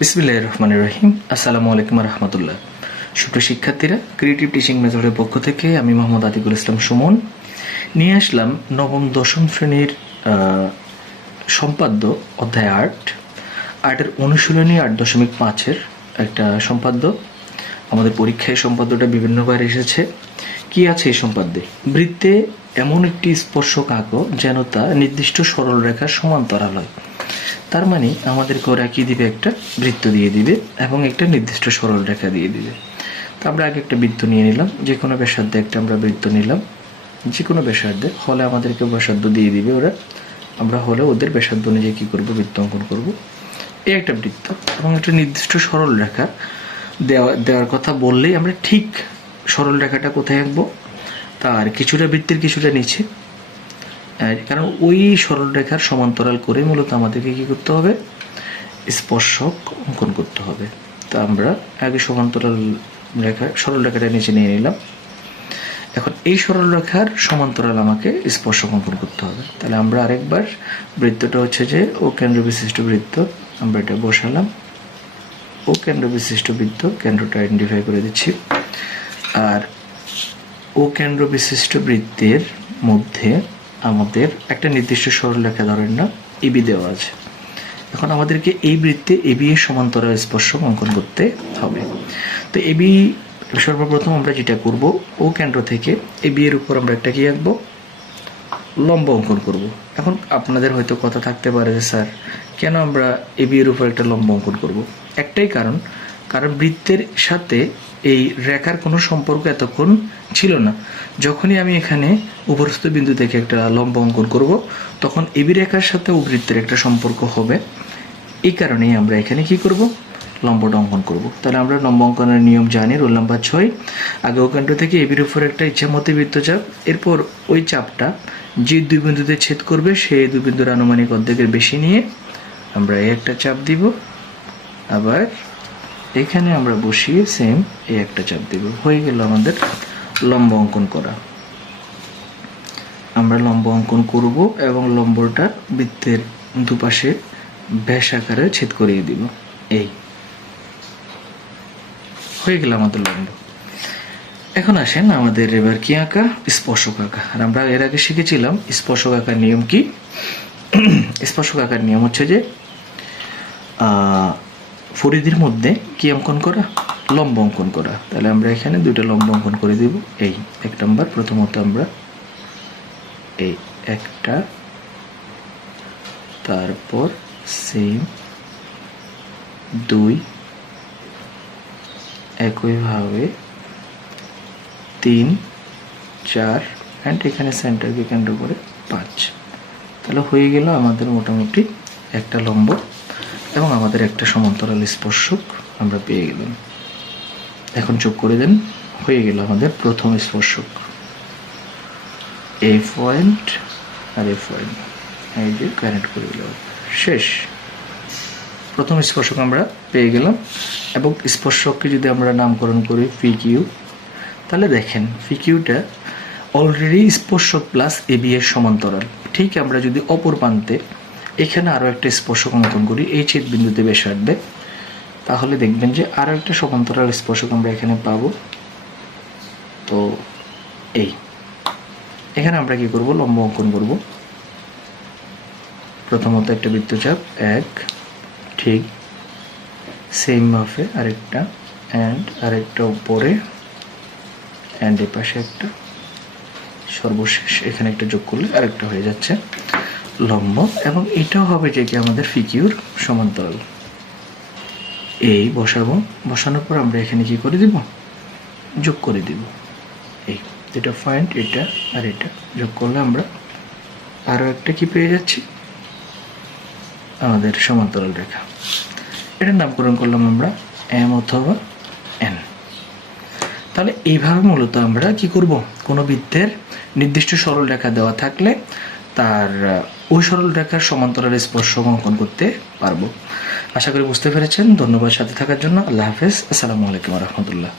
বিসমিল্লাহির রহমানির রহিম। আসসালামু আলাইকুম রহমতুল্লাহ। সুপ্রিয় শিক্ষার্থীরা, ক্রিয়েটিভ টিচিং মেথডের পক্ষ থেকে আমি মোহাম্মদ আতিকুল ইসলাম সুমন নিয়ে আসলাম নবম দশম শ্রেণীর সম্পাদ্য অধ্যায় আর্টের অনুশীলনী 8.5-এর একটা সম্পাদ্য। আমাদের পরীক্ষায় সম্পাদ্যটা বিভিন্নবার এসেছে। কি আছে এই সম্পাদ্যে? বৃত্তে এমন একটি স্পর্শক আঁকো যেন তা নির্দিষ্ট সরল রেখার সমান্তরাল হয়। তার মানে আমাদেরকে ওরা কি দিবে? একটা বৃত্ত দিয়ে দিবে এবং একটা নির্দিষ্ট সরল রেখা দিয়ে দিবে। তো আমরা আগে একটা বৃত্ত নিয়ে নিলাম, যে কোনো ব্যাসার্ধে একটা আমরা বৃত্ত নিলাম, যে কোনো ব্যাসার্ধে। হলে আমাদেরকে ব্যাসার্ধ দিয়ে দিবে ওরা, আমরা হলে ওদের ব্যাসার্ধ অনুযায়ী কী করবো? বৃত্ত অঙ্কন করবো। এই একটা বৃত্ত এবং একটা নির্দিষ্ট সরল রেখা দেওয়ার কথা বললেই আমরা ঠিক সরল রেখাটা কোথায় আঁকবো? তার কিছুটা বৃত্তের কিছুটা নিচে, কারণ ওই সরল রেখার সমান্তরাল করে মূলত আমাদেরকে কী করতে হবে? স্পর্শক অঙ্কন করতে হবে। তা আমরা আগে সমান্তরাল সরল রেখাটা নিচে নিয়ে নিলাম। এখন এই সরল রেখার সমান্তরাল আমাকে স্পর্শক অঙ্কন করতে হবে। তাহলে আমরা আরেকবার বৃত্তটা হচ্ছে যে ও কেন্দ্র বিশিষ্ট বৃত্ত, আমরা এটা বসালাম। ও কেন্দ্র বিশিষ্ট বৃত্ত, কেন্দ্রটা আইডেন্টিফাই করে দিচ্ছি। আর ও কেন্দ্র বিশিষ্ট বৃত্তের মধ্যে আমাদের একটা নির্দিষ্ট সরলরেখা ধরেন না এবি দেওয়া আছে। এখন আমাদেরকে এই বৃত্তে এবি এর সমান্তরাল স্পর্শক অঙ্কন করতে হবে। তো এবি সর্বপ্রথম আমরা যেটা করব, ও কেন্দ্র থেকে এবি এর উপর আমরা একটা কি আঁকবো? লম্ব অঙ্কন করব। এখন আপনাদের হয়তো কথা থাকতে পারে যে স্যার কেন আমরা এবি এর উপর একটা লম্ব অঙ্কন করব? একটাই কারণ বৃত্তের সাথে এই রেখার কোনো সম্পর্ক এতক্ষণ ছিল না। যখনই আমি এখানে উপরস্থ বিন্দু থেকে একটা লম্ব অঙ্কন করব, তখন এবি রেখার সাথে ও বৃত্তের একটা সম্পর্ক হবে। এই কারণেই আমরা এখানে কি করব? লম্বটা অঙ্কন করব। তাহলে আমরা লম্ব অঙ্কনের নিয়ম জানি, রোল নাম্বার 6। আগে ও কেন্দ্র থেকে এবির উপর একটা ইচ্ছামতি বৃত্তচাপ, এরপর ওই চাপটা যে দুই বিন্দুতে ছেদ করবে সেই দুই বিন্দুর আনুমানিক অর্ধেকের বেশি নিয়ে আমরা এই একটা চাপ দিব, আবার এখানে আমরা বসিয়ে সেম এই একটা চাপ দিব। হয়ে গেল আমাদের লম্ব অঙ্কন করা। আমরা লম্ব অঙ্কন করব এবং লম্বটা বৃত্তের দুপাশে ব্যাস আকারে ছেদ করিয়ে দিব। এই হয়ে গেল আমাদের লম্ব। এখন আসেন আমাদের এবার কি আঁকা? স্পর্শক আঁকা। আর আমরা এর আগে শিখেছিলাম স্পর্শক আঁকার নিয়ম কি? স্পর্শক আঁকার নিয়ম হচ্ছে যে পরিধির মধ্যে কি অঙ্কন করা? লম্ব অঙ্কন করা। তাহলে আমরা এখানে দুইটা লম্ব অঙ্কন করে দিব। এই এক নম্বর, প্রথমত আমরা এই একটা, তারপর সেম 2, একইভাবে 3, 4 অ্যান্ড এখানে সেন্টারকে কেন্দ্র করে 5। তাহলে হয়ে গেল আমাদের মোটামুটি একটা লম্ব এবং আমাদের একটা সমান্তরাল স্পর্শক আমরা পেয়ে গেলাম। এখন যোগ করে দেন, হয়ে গেল আমাদের প্রথম স্পর্শক। এই পয়েন্ট আর এই পয়েন্ট, এই যে কানেক্ট করে দিলাম, শেষ। প্রথম স্পর্শক আমরা পেয়ে গেলাম। এবং স্পর্শককে যদি আমরা নামকরণ করি পি কিউ, তাহলে দেখেন পি কিউটা অলরেডি স্পর্শক প্লাস এবি এর সমান্তরাল। ঠিক আমরা যদি অপর প্রান্তে এখানে আরও একটা স্পর্শক অঙ্কন করি এই ছেদ বিন্দুতে ব্যাসার্ধে, তাহলে দেখবেন যে আরও একটা সমান্তরাল স্পর্শক আমরা এখানে পাবো। তো এই এখানে আমরা কি করব? লম্ব অঙ্কন করব। প্রথমত একটা বৃত্তচাপ 1, ঠিক সেম ভাবে আরেকটা, অ্যান্ড আরেকটা উপরে, অ্যান্ড এ পাশে একটা, সর্বশেষ এখানে একটা যোগ করলে আরেকটা হয়ে যাচ্ছে লম্ব। এবং এটাও হবে যে কি আমাদের ফিকিউর সমান্তরাল। এই বসাবো, বসানোর পর আমরা এখানে কি করে দিব? যোগ করে দিব। এই এটা পয়েন্ট, এটা আর এটা যোগ করলে আমরা আরও একটা কি পেয়ে যাচ্ছি? আমাদের সমান্তরাল রেখা। এটার নামকরণ করলাম আমরা এম অথবা এন। তাহলে এইভাবে মূলত আমরা কি করব? কোনো বৃত্তের নির্দিষ্ট সরল রেখা দেওয়া থাকলে তার ওই সরল রেখার সমান্তরাল স্পর্শক অঙ্কন করতে পারবো। আশা করি বুঝতে পেরেছেন। ধন্যবাদ সাথে থাকার জন্য। আল্লাহ হাফেজ। আসসালামু আলাইকুম রহমতুল্লাহ।